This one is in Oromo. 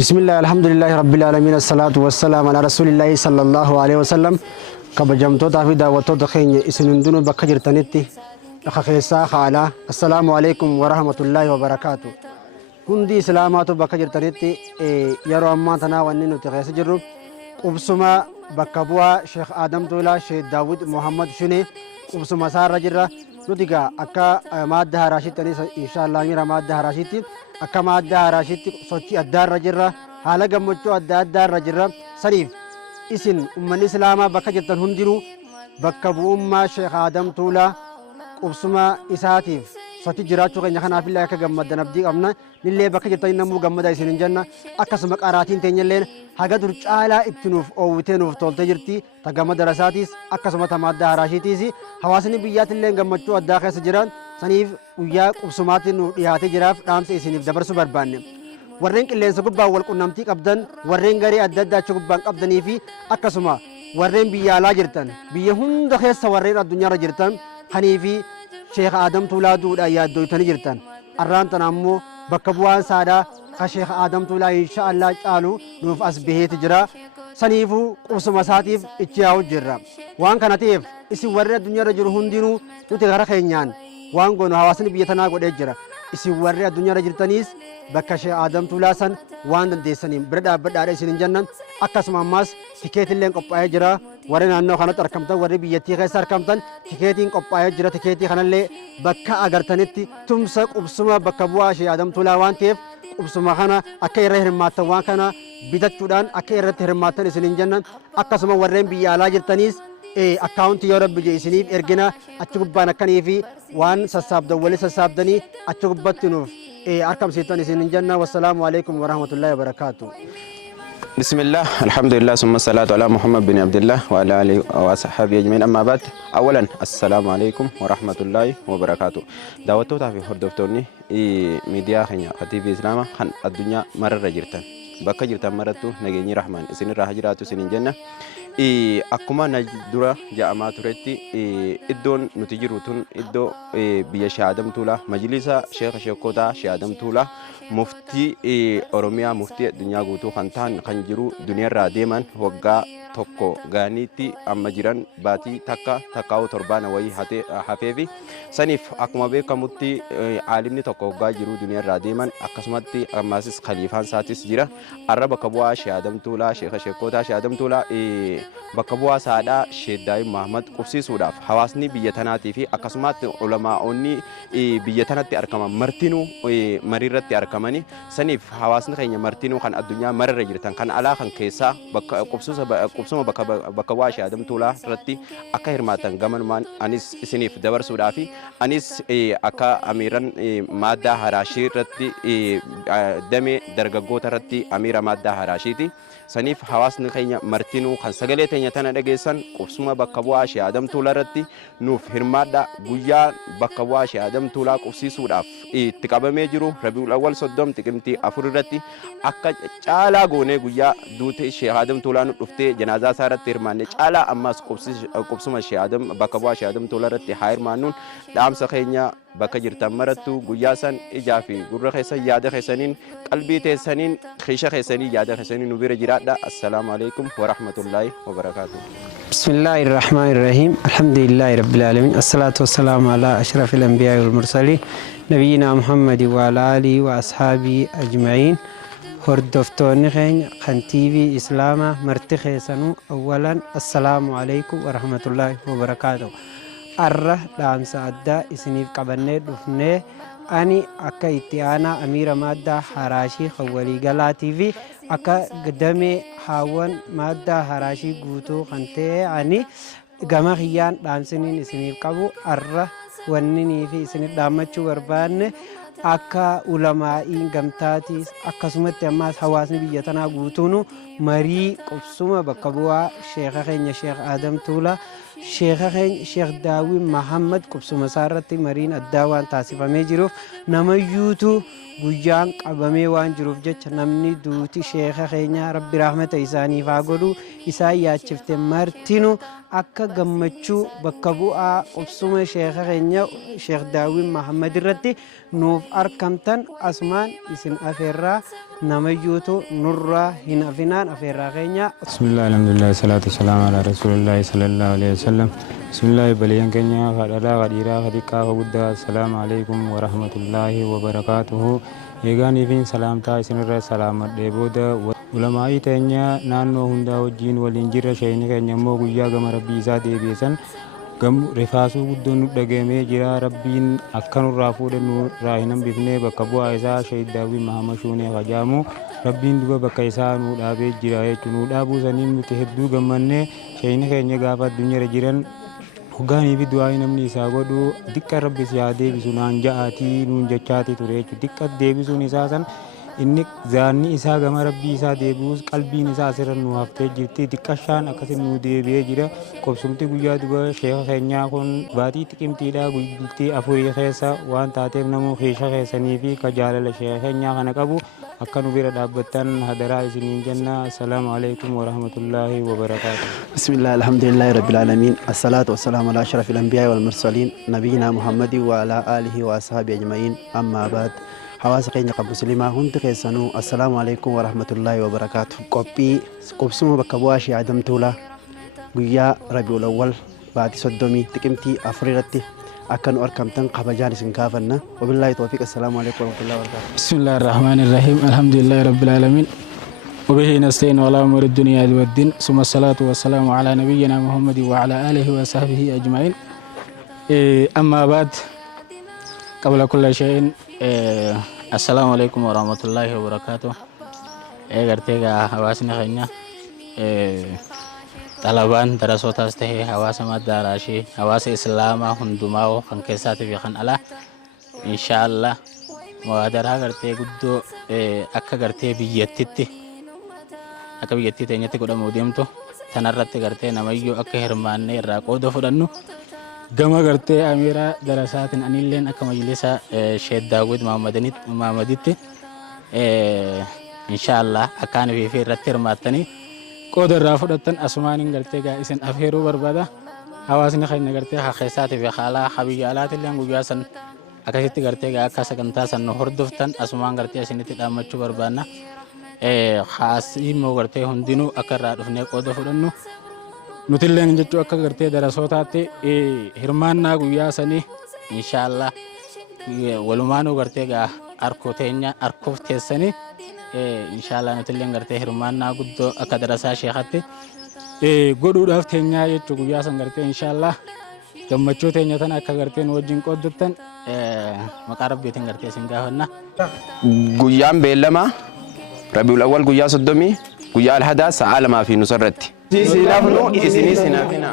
بسم الله الحمد لله رب العالمين الصلاة والسلام على رسول الله صلى الله عليه وسلم كبجمتو في دعوتو دخين اسنندون بكجر تنتي لخيسا خالا السلام عليكم ورحمة الله وبركاته كندي سلامات بكجر تنتي يرو أما تنا وننو تغيس جرو قبسما بكبوا شيخ آدم دولا شيخ داود محمد شني قبسما سار رجرة نتيجة أكا مادة راشد تني إن شاء الله ميرا مادة راشد أكا مادة راشد صوتي الدار رجرة حالا جمعتو الدار رجرة سريف اسم أمني سلامة بكجر تنهندرو بكبوا أمة شيخ آدم دولا قبسما إساتيف صوتي جراتو كن يخنا في الله كجمد نبدي أمنا للي بكجر تنمو جمد يسين جنة أكسمك أراتين تنيلين haga durcaala ittinuuf oowwiteenuuf tolte jirti tagama darasaatiis akkasuma tamaadda haraashiitiis hawaasni biyyaatillee gammachuu addaa keessa jiran saniif guyyaa qubsumaatiin nu dhiyaatee jiraaf dhaamsa isiniif dabarsuu barbaanne warreen qilleensa gubbaan wal qunnamtii qabdan warreen garee adda addaa achi gubbaan qabdanii fi akkasuma warreen biyya alaa jirtan biyya hunda keessa warreen addunyaarra jirtan kanii fi sheekh Aadam Tuulaa duudhaan yaaddoytanii jirtan arraan tana ammoo bakka bu'aan saadaa كشيخ آدم تولا إن شاء الله قالوا نوف أسبهيت جرا سنيفو قوس مساتيف إتياو جرا وان كانتيف إسي ورد الدنيا رجل هندينو نتغير خينيان وان قونو هواسن بيتنا قد إجرا إسي ورد الدنيا رجل تنيس بكشيخ آدم تولا سن وان ديسانيم بردا رئيسين جنن أكاس ماماس تكيت اللين قبعي جرا ورنا أنه خانت أركمتا ورد بيتي غيس أركمتا تكيتين قبعي جرا تكيتي خانا اللي بكا أغرتنتي تمسك أبسما بكا بواشي آدم تولا وان تيف قبسما خانا أكا يره هرماتا وان كانا بدت جودان أكا يره هرماتا نسلين جنن أكا سما ورين بيا لا جرتنيس أكاونت يورب بجي سنيف إرجنا أتشوفنا كنيفي وان سسابد ولي سسابدني أتشوفبتنوف أركم سيتان نسلين جنن والسلام عليكم ورحمة الله وبركاته. بسم الله الحمد لله ثم الصلاة على محمد بن عبد الله وعلى آله وصحبه أجمعين أما بعد أولا السلام عليكم ورحمة الله وبركاته دعوتو في هردفتوني ميديا خنيا خطيب إسلام خن الدنيا مرة جرتان بكا جرتان مرتو نجيني رحمن سن راجراتو سن جنة أكما نجدورا جامعة ترتي إدون نتيجروتون إدو بيا آدم تولا مجلسا شيخ شيخوتا آدم تولا مفتي أوروميا مفتي الدنيا غوتو خنتان خنجرو دنيا راديمان وقا tokko gaaniitti amma jiran baatii takkaa'u torbaana wayii hafeefi saniif akkuma beekamutti aalimni tokko waggaa jiru duniyaarraa deeman akkasumatti ammaasis khaliifaan isaatis jira arra bakka bu'aa Sheekh Aadam Tuulaa Sheekha Sheekkootaa Sheekh Aadam Tuulaa bakka bu'aa saadhaa Sheekh Daa'im Mahamad qubsiisuudhaaf hawaasni biyya tanaatii fi akkasumatti ulamaa'onni biyya tanatti argaman martinuu mariirratti argamanii saniif hawaasni keenya martinuu kan addunyaa mararra jirtan kan alaa kan keessaa bakka qubsuma bakka bu'aa Sheekh Aadam Tuulaa irratti akka hirmaatan gamanumaan anis isiniif dabarsuudhaaf anis akka amiiran maaddaa haraashii irratti damee dargaggoota irratti amiira maaddaa haraashiiti saniif hawaasni keenya martinuu kan sagalee teenya tana dhageessan qubsuma bakka bu'aa Sheekh Aadam Tuulaa irratti nuuf hirmaadha guyyaa bakka bu'aa Sheekh Aadam Tuulaa qubsiisuudhaaf itti qabamee jiru Rabiul Awwal 30 Tiqimtii 4 irratti akka caalaa goonee guyyaa duute Sheekh Aadam Tuulaa nu dhuftee janazaa isaa irratti hirmaanne caalaa ammas qubsuma Sheekh Aadam bakka bu'aa Sheekh Aadam Tuulaa irratti haa hirmaannuun dhaamsa keenya bakka jirtan marattu guyyaa san ijaa fi gurra keessan yaada keessaniin qalbii teessaniin xiisha keessanii yaada keessanii nu bira jiraadha. Assalaamu alaykum wa rahmatullaahi wa barakaatuh. Bismillahir Rahmanir Rahim. Alhamdulillahi Rabbil Alamin. Assalatu wassalamu ala ashrafil anbiya'i wal mursalin nabiyyina Muhammad wa ala alihi wa ashabihi ajma'in. hordoftoonni keenya kan TV Islaama marti keessanuu awwalan assalaamu alaykum wa rahmatullaahi wa barakaatuh. Arra dhaamsa addaa isiniif qabannee dhufnee ani akka itti aanaa amiira maaddaa haraashii kan waliigalaatii fi akka damee haawwan maaddaa haraashii guutuu kan ta'e ani gama kiyyaan dhaamsiniin isiniif qabu arra wanninii fi isiniif dhaammachuu barbaanne akka ulamaa'iin gamtaatiis akkasumatti ammaas hawaasni biyya tanaa guutuunu marii qubsuma bakka bu'aa sheekha keenya Sheekh Aadam Tuulaa Sheekha keenya Sheekh Daawim Mahamad qubsuma isaarratti mariin addaa waan taasifamee jiruuf namayyuutu guyyaan qabamee waan jiruuf jecha namni duuti sheekha keenya Rabbi rahmata isaaniif haa godhu isaan yaachifte martinu akka gammachuu bakka bu'aa qubsuma sheekha keenya Sheekh Daawit Mahammad irratti nuuf argamtan asumaan isin afeerraa namayyuutu nurraa hin afinaan afeerraa keenya. Bismillah, alhamdulillah, salatu wassalamu ala rasulillah sallallahu alaihi wasallam. Bismillah, baliyan keenya kadhadhaa kadhiiraa kadiqqaa kabuddaa. Assalaamu alaikum wa rahmatullahi wa barakatuhu. Eegaanii fi salaamtaa isinirra salaamadhee booda ulamaa'ii teenya naannoo hundaa wajjiin waliin jirra. Sheeyni keenya immoo guyyaa gama rabbii isaa deebisan rifaasuu guddoon nu dhagahamee jira. Rabbiin akka nurraa fuudhe nurraa hin hambifnee bakka bu'aa isaa Sheekh Daawit Mahammad Shuunee Hajaamu rabbiin duba bakka isaa nu dhaabee jira jechuudha. Nu dhaabuu saniin nuti hedduu gammannee sheeyni keenya gaafa addunyaarra jiran hoggaanii fi du'aa namni isaa godhu diqqa rabbi si haa deebisu naan ja'aatii nuun jechaatii ture jechuudha. Diqqa deebisuun isaa san inni zaanni isaa gama rabbii isaa deebi'us qalbiin isaa asirra nu haftee jirti. Diqqashaan akkasiin nu deebi'ee jira. Qobsumti guyyaa duba sheekha keenyaa kun baatii xiqimtiidha. Guyyaa afurii keessa waan taateef namuu keesha keessanii fi ka jaalala sheekha keenyaa kana qabu akka nu bira dhaabbattan hadaraa isiniin jenna. Assalaamu alaikum wa rahmatullahi wa barakatuh. Bismillah, alhamdulillahi rabbil alamin. Assalatu wassalamu ala ashrafil anbiya wal mursalin nabiyina Muhammadin wa ala alihi wa ashabihi ajma'in. Amma ba'd. Hawaasa keenya qabu muslimaa hundi keessanuu assalaamu alaikum wa rahmatullahi wa barakatuh. Qophii qubsuma bakka bu'aa Sheekh Adam Tuulaa guyyaa Rabiul Awwal baatii 30 xiqimtii afurirratti akka nu argamtan kabajaan isin gaafanna. Wabillahi tawfiq. Assalaamu alaikum wa rahmatullahi wa barakatuh. Bismillahir rahmanir rahim. Alhamdulillahi rabbil alamin. وبه نستعين ولا أمور الدنيا والدين ثم الصلاة والسلام على نبينا محمد وعلى آله وصحبه أجمعين. أما بعد قبل كل شيء السلام عليكم ورحمة الله وبركاته. قرتيغا حواسنا خينا طلبان دراسات استهي حواس ما داراشي حواس إسلام هندماو خنكسات في خن الله إن شاء الله موادرها قرتي قدو أكا قرتي بيتتي أكا بيتتي تنيتي قد موديمتو تنرتي قرتي نميو أكا هرماني راقودو فدنو gama gartee amiira darasaatiin anilleen akka majlisa Sheekh Daawit Mahammaditti inshallah akkaan fi irratti hirmaattanii qooda irraa fudhattan asumaaniin gartee gaa isin afeeruu barbaada. Hawaasni keenya gartee keessaatii fi haalaa habiyya alaatillee guyyaa san akkasitti gartee gaa akka sagantaa san nu hordoftan asumaan gartee isinitti dhaammachuu barbaanna. Haasii immoo gartee hundinuu akka irraa dhufnee qooda fudhannu. Nutilleen jechuu akka gartee darasootaatti hirmaannaa guyyaa sanii inshallah walumaanuu gartee gaa arkoo teenya arkoof teessanii inshallah nutilleen gartee hirmaannaa guddoo akka darasaa sheekatti godhuudhaaf teenyaa jechuu guyyaa san gartee inshallah gammachuu teenya tan akka gartee nu wajjin qooddattan maqaa rabbiitiin gartee isin gaafanna. Guyyaan beellama Rabiul Awwal guyyaa 30 guyyaa alhadaa sa'a 2 fi nusarratti. Sinafnu isinis sinafina.